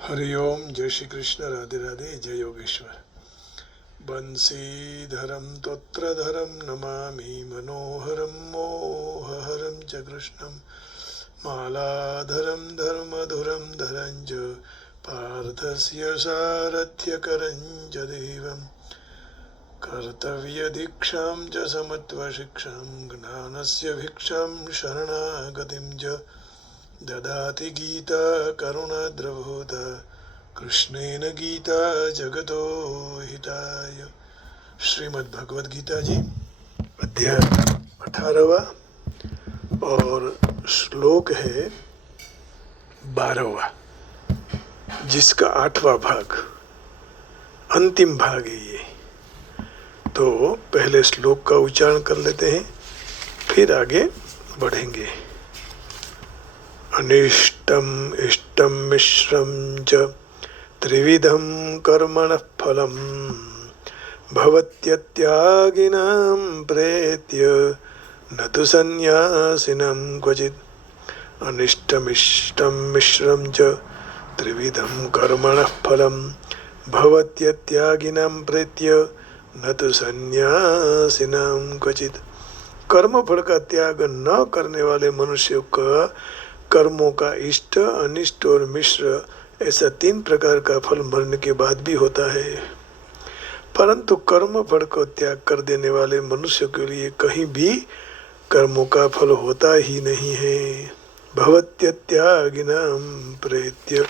हरिओम, जय श्री कृष्ण, राधे राधे, जय योगेश्वर। बंसीधरम तोत्रधरम नमामि मनोहरम मोहहरम च कृष्णम मालाधरम धर्मधुरम धरंज पार्थस्य सारथ्यकरं च देवं कर्तव्यदीक्षां च समत्वशिक्षां ज्ञानस्य भिक्षां शरणागतिं च ददाति गीता करुणाद्रवभूता कृष्णेन गीता जगतो हिताय। श्रीमद् भगवद गीता जी अध्याय 18वां और श्लोक है 12वां, जिसका 8वां भाग अंतिम भाग है ये। तो पहले श्लोक का उच्चारण कर लेते हैं, फिर आगे बढ़ेंगे। अनिष्टम इष्टम मिश्रम च त्रिविधम कर्मणः फलम् भवत्यत्यागिनां प्रेत्य न तु सन्यासिनं क्वचित्। अनिष्टमिष्टं मिश्रं च त्रिविधं कर्मणः फलम् भवत्यत्यागिनां प्रेत्य न तु सन्यासिनं क्वचित्। कर्म फल का त्याग न करने वाले मनुष्य का कर्मों का इष्ट, अनिष्ट और मिश्र ऐसा 3 प्रकार का फल मरने के बाद भी होता है। परंतु कर्म फल को त्याग कर देने वाले मनुष्य के लिए कहीं भी कर्मों का फल होता ही नहीं है। भवत्यत्यागिनां प्रेत्य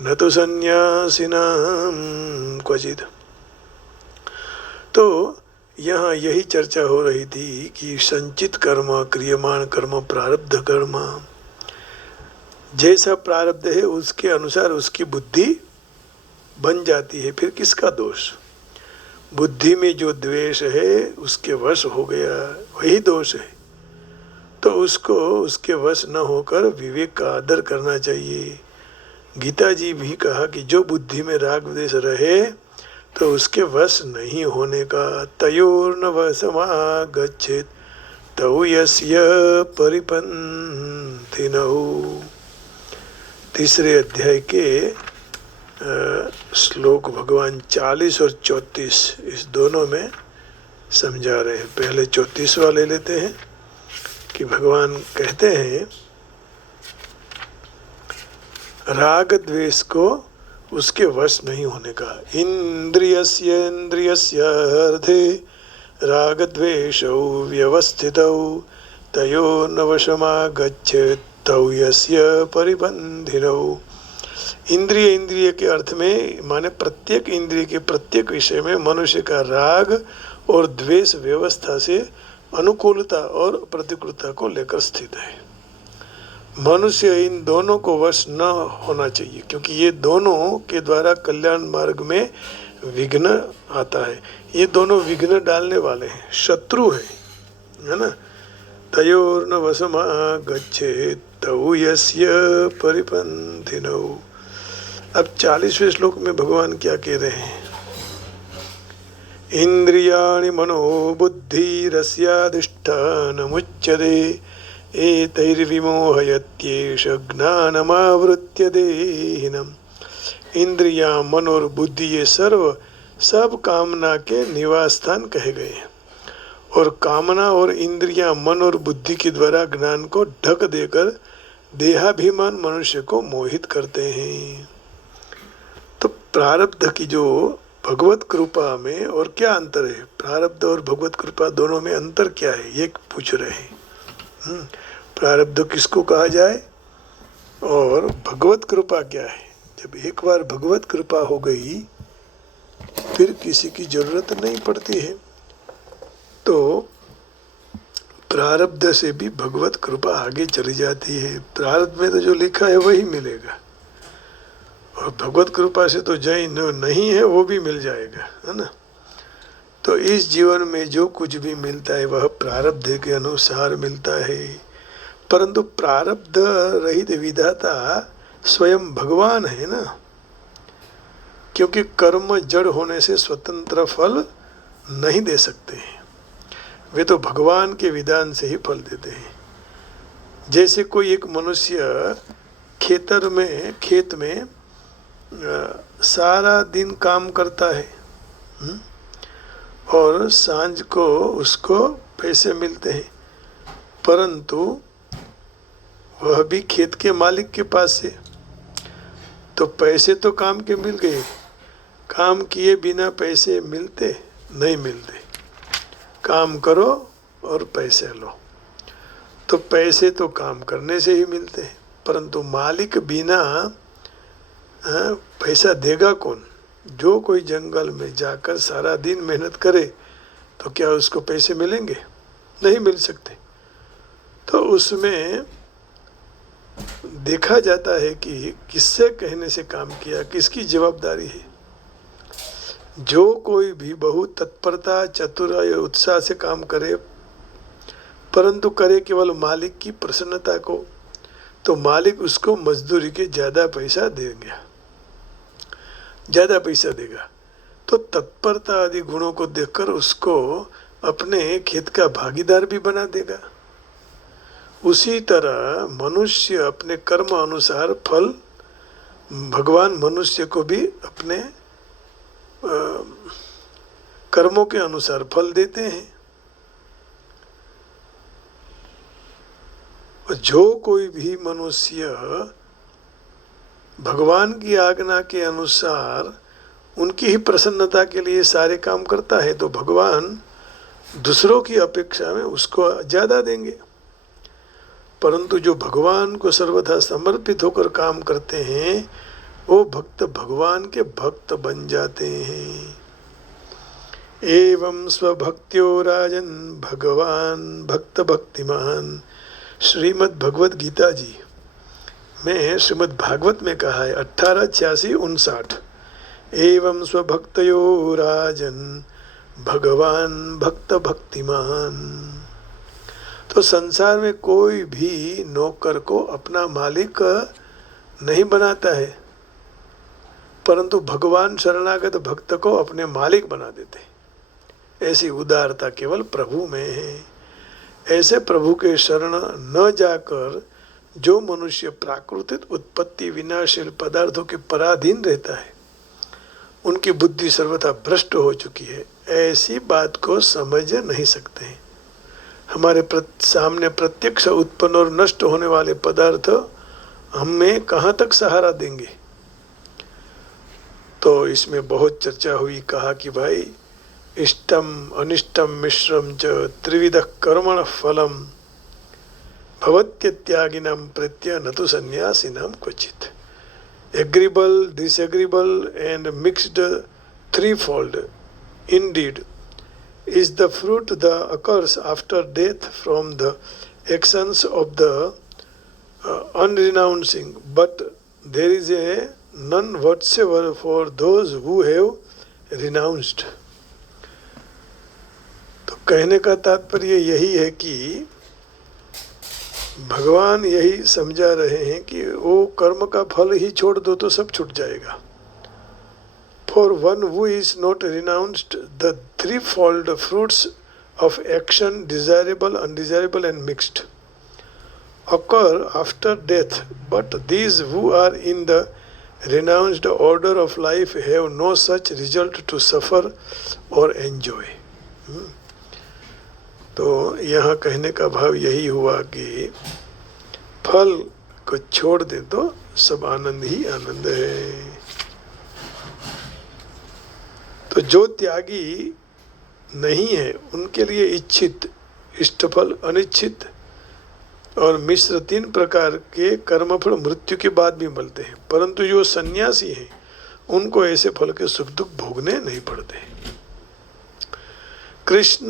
न तो सन्यासिनां क्वचित्। तो यहाँ यही चर्चा हो रही थी कि संचित कर्म, क्रियमाण कर्म, प्रारब्ध कर्म, जैसा प्रारब्ध है उसके अनुसार उसकी बुद्धि बन जाती है। फिर किसका दोष? बुद्धि में जो द्वेष है उसके वश हो गया, वही दोष है। तो उसको उसके वश न होकर विवेक का आदर करना चाहिए। गीता जी भी कहा कि जो बुद्धि में राग द्वेष रहे तो उसके वश नहीं होने का। तयोर्न वशमागच्छेत् तौ यस्य परिपन्थिनौ। 3 अध्याय के श्लोक भगवान 40 और 34 इस दोनों में समझा रहे हैं। पहले 34वां ले लेते हैं कि भगवान कहते हैं राग द्वेष को उसके वश नहीं होने का। इंद्रियस्य हृदे राग द्वेषौ व्यवस्थितौ तयोर्न वशमागच्छेत् तौ यस्य परिबन्धिनौ। इंद्रिय के अर्थ में माने प्रत्येक इंद्रिय के प्रत्येक विषय में मनुष्य का राग और द्वेष व्यवस्था से अनुकूलता और प्रतिकूलता को लेकर स्थित है। मनुष्य इन दोनों को वश न होना चाहिए, क्योंकि ये दोनों के द्वारा कल्याण मार्ग में विघ्न आता है। ये दोनों विघ्न डालने वाले हैं, शत्रु है ना। तयोर्न वशमागच्छेत् तौ यस्य परिपन्थिनौ। अब 40वें श्लोक में भगवान क्या कह रहे हैं? इंद्रियाणि मनोबुद्धिरस्याधिष्ठानमुच्यते एतैर्विमोहयत्येष ज्ञानमावृत्य देहिनम्। इंद्रियां, मन और बुद्धि ये सब कामना के निवास स्थान कहे गए हैं, और कामना और इंद्रियां मन और बुद्धि के द्वारा ज्ञान को ढक देकर देहाभिमान मनुष्य को मोहित करते हैं। तो प्रारब्ध की जो भगवत कृपा में और क्या अंतर है? प्रारब्ध और भगवत कृपा दोनों में अंतर क्या है, ये पूछ रहे हैं। प्रारब्ध किसको कहा जाए और भगवत कृपा क्या है? जब एक बार भगवत कृपा हो गई फिर किसी की जरूरत नहीं पड़ती है। तो प्रारब्ध से भी भगवत कृपा आगे चली जाती है। प्रारब्ध में तो जो लिखा है वही मिलेगा, और भगवत कृपा से तो जय नहीं है वो भी मिल जाएगा, है ना। तो इस जीवन में जो कुछ भी मिलता है वह प्रारब्ध के अनुसार मिलता है। परंतु प्रारब्ध रहित विधाता स्वयं भगवान है ना, क्योंकि कर्म जड़ होने से स्वतंत्र फल नहीं दे सकते हैं। वे तो भगवान के विधान से ही फल देते हैं। जैसे कोई एक मनुष्य खेत में सारा दिन काम करता है, हम्म, और सांझ को उसको पैसे मिलते हैं, परंतु वह भी खेत के मालिक के पास है। तो पैसे तो काम के मिल गए, काम किए बिना पैसे मिलते नहीं मिलते। काम करो और पैसे लो। तो पैसे तो काम करने से ही मिलते हैं, परंतु मालिक बिना पैसा देगा कौन? जो कोई जंगल में जाकर सारा दिन मेहनत करे तो क्या उसको पैसे मिलेंगे? नहीं मिल सकते। तो उसमें देखा जाता है कि किससे कहने से काम किया, किसकी जवाबदारी है। जो कोई भी बहुत तत्परता, चतुर या उत्साह से काम करे, परंतु करे केवल मालिक की प्रसन्नता को, तो मालिक उसको मजदूरी के ज़्यादा पैसा देंगे, ज़्यादा पैसा देगा। तो तत्परता आदि गुणों को देखकर उसको अपने खेत का भागीदार भी बना देगा। उसी तरह मनुष्य अपने कर्म अनुसार फल, भगवान मनुष्य को भी अपने कर्मों के अनुसार फल देते हैं। जो कोई भी मनुष्य भगवान की आज्ञा के अनुसार उनकी ही प्रसन्नता के लिए सारे काम करता है, तो भगवान दूसरों की अपेक्षा में उसको ज़्यादा देंगे। परंतु जो भगवान को सर्वथा समर्पित होकर काम करते हैं, वो भक्त भगवान के भक्त बन जाते हैं। एवं स्वभक्त्यो राजन भगवान भक्त भक्तिमान। श्रीमद् भगवत गीता जी में, श्रीमद् भागवत में कहा है 1886-59। एवं स्वभक्तयो राजन भगवान भक्त भक्तिमान। तो संसार में कोई भी नौकर को अपना मालिक नहीं बनाता है, परंतु भगवान शरणागत भक्त को अपने मालिक बना देते हैं। ऐसी उदारता केवल प्रभु में है। ऐसे प्रभु के शरण न जाकर जो मनुष्य प्राकृतिक उत्पत्ति विनाशील पदार्थों के पराधीन रहता है, उनकी बुद्धि सर्वथा भ्रष्ट हो चुकी है। ऐसी बात को समझ नहीं सकते हैं। हमारे सामने प्रत्यक्ष उत्पन्न और नष्ट होने वाले पदार्थ हमें कहाँ तक सहारा देंगे? तो इसमें बहुत चर्चा हुई। कहा कि भाई इष्टम अनिष्टम मिश्रम च त्रिविध कर्मण फलम भवत्यत्यागिनाम प्रत्य न तो सन्यासिनाम क्वचित। Agreeable, disagreeable and mixed threefold indeed is the fruit that occurs after death from the actions of the unrenouncing, but there is a none whatsoever for those who have renounced. तो कहने का तात्पर्य यही है कि भगवान यही समझा रहे हैं कि वो कर्म का फल ही छोड़ दो तो सब छूट जाएगा। For one who is not renounced the threefold fruits of action, desirable, undesirable and mixed, occur after death, but these who are in the renounced order of life have no such result to suffer or enjoy. तो यहाँ कहने का भाव यही हुआ कि फल को छोड़ दे तो सब आनंद ही आनंद है। तो जो त्यागी नहीं है उनके लिए इच्छित, इष्टफल, अनिच्छित और मिश्र 3 प्रकार के कर्मफल मृत्यु के बाद भी मिलते हैं, परंतु जो सन्यासी हैं उनको ऐसे फल के सुख दुख भोगने नहीं पड़ते। कृष्ण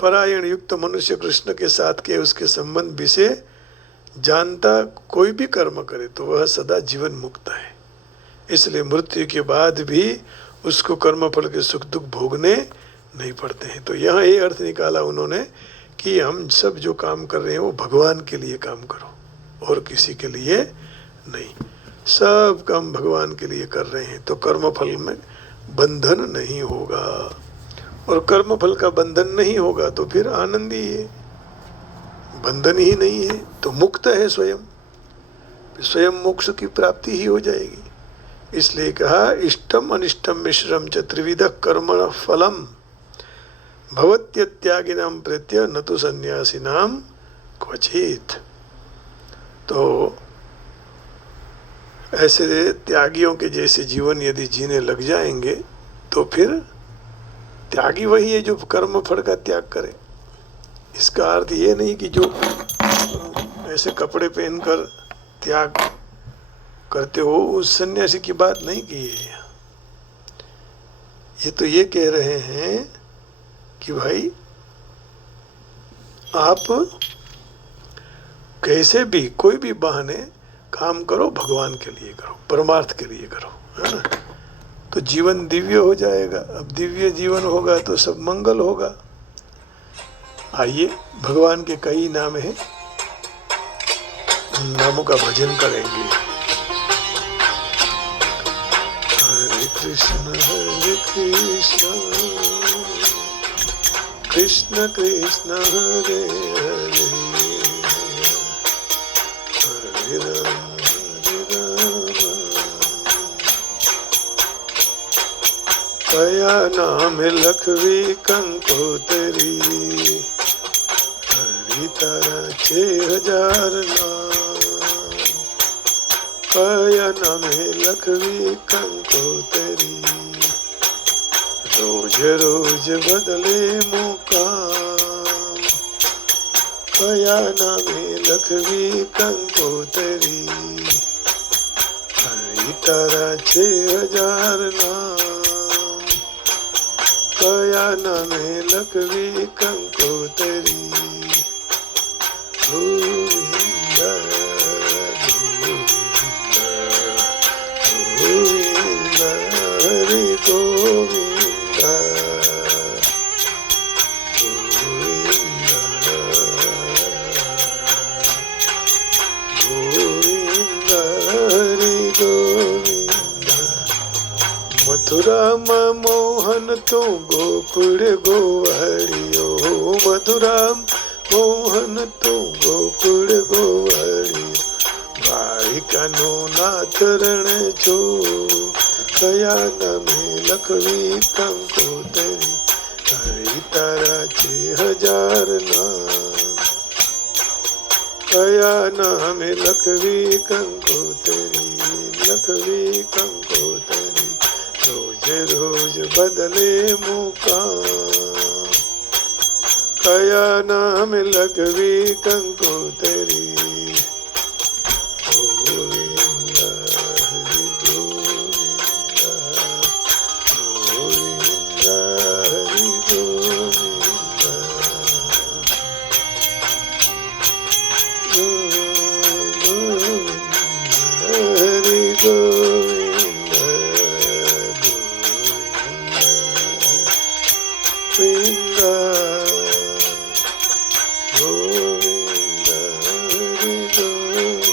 परायण युक्त मनुष्य कृष्ण के साथ के उसके संबंध विषय जानता कोई भी कर्म करे तो वह सदा जीवन मुक्त है। इसलिए मृत्यु के बाद भी उसको कर्मफल के सुख दुख भोगने नहीं पड़ते हैं। तो यहाँ ये अर्थ निकाला उन्होंने कि हम सब जो काम कर रहे हैं वो भगवान के लिए काम करो और किसी के लिए नहीं। सब काम भगवान के लिए कर रहे हैं तो कर्मफल में बंधन नहीं होगा, और कर्मफल का बंधन नहीं होगा तो फिर आनंद ही है, बंधन ही नहीं है तो मुक्त है, स्वयं मोक्ष की प्राप्ति ही हो जाएगी। इसलिए कहा इष्टम अनिष्टम मिश्रम च त्रिविध कर्मण फलम भवत्यत्यागिनाम प्रत्य न तो सन्यासिनाम क्वचित। तो ऐसे त्यागियों के जैसे जीवन यदि जीने लग जाएंगे तो फिर त्यागी वही है जो कर्म फल का त्याग करे। इसका अर्थ ये नहीं कि जो ऐसे कपड़े पहनकर त्याग करते हो उस सन्यासी की बात नहीं की है। ये तो ये कह रहे हैं कि भाई आप कैसे भी कोई भी बहाने काम करो, भगवान के लिए करो, परमार्थ के लिए करो, है ना, तो जीवन दिव्य हो जाएगा। अब दिव्य जीवन होगा तो सब मंगल होगा। आइए भगवान के कई नाम हैं, नामों का भजन करेंगे। हरे कृष्ण कृष्ण कृष्ण हरे हरे, हरे राम कया नाम लखवी कंकोतरी, हरि तारा 6000 नाम। कया नाम लखवी कंकोतरी, रोज रोज बदले मुकाम। कया नाम लखवी कंकोतरी, हरि तारा 6000 नाम। कया नाम लखवी कंकोतरी, गोविंद गोविंद गोविंद हरि गोविंद गोविंद गोविंद हरि गोविंद। मथुरा मोहन तो गोकुल गोवारियो, मथुरा मोहन तो गोकुल गोवारियो। बालिका नो नाथ रण छो, कया नाम लखवी कंकोतरी, हरि तारा 6000 नाम। कया नाम लखवी कंकोतरी, लखवी कंकोतरी, रोज रोज बदले मुकाम। कया नाम लखवी कंकोतरी, गोविंद हरि गोविंद गोविंद हरि गोविंद गोविंद हरि गोविंद गोविंद गोविंद हरि गोविंद।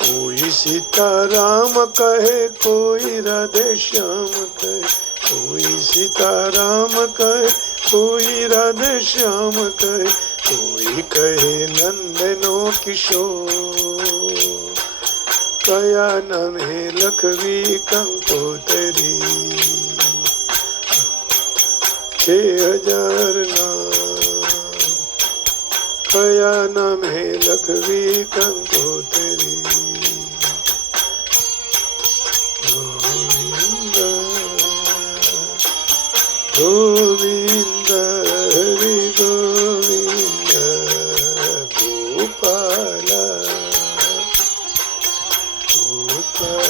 कोई सीताराम कहे, कोई राधे श्याम कहे, कोई सीताराम कहे, कोई राधे श्याम कहे, कोई कहे नंदनो किशोर। कया नाम लखवी कंकोतरी, 6000 नाम। कया नाम लखवी कंकोतरी, गोविंद गोविंद हरि गोविंद गोपाल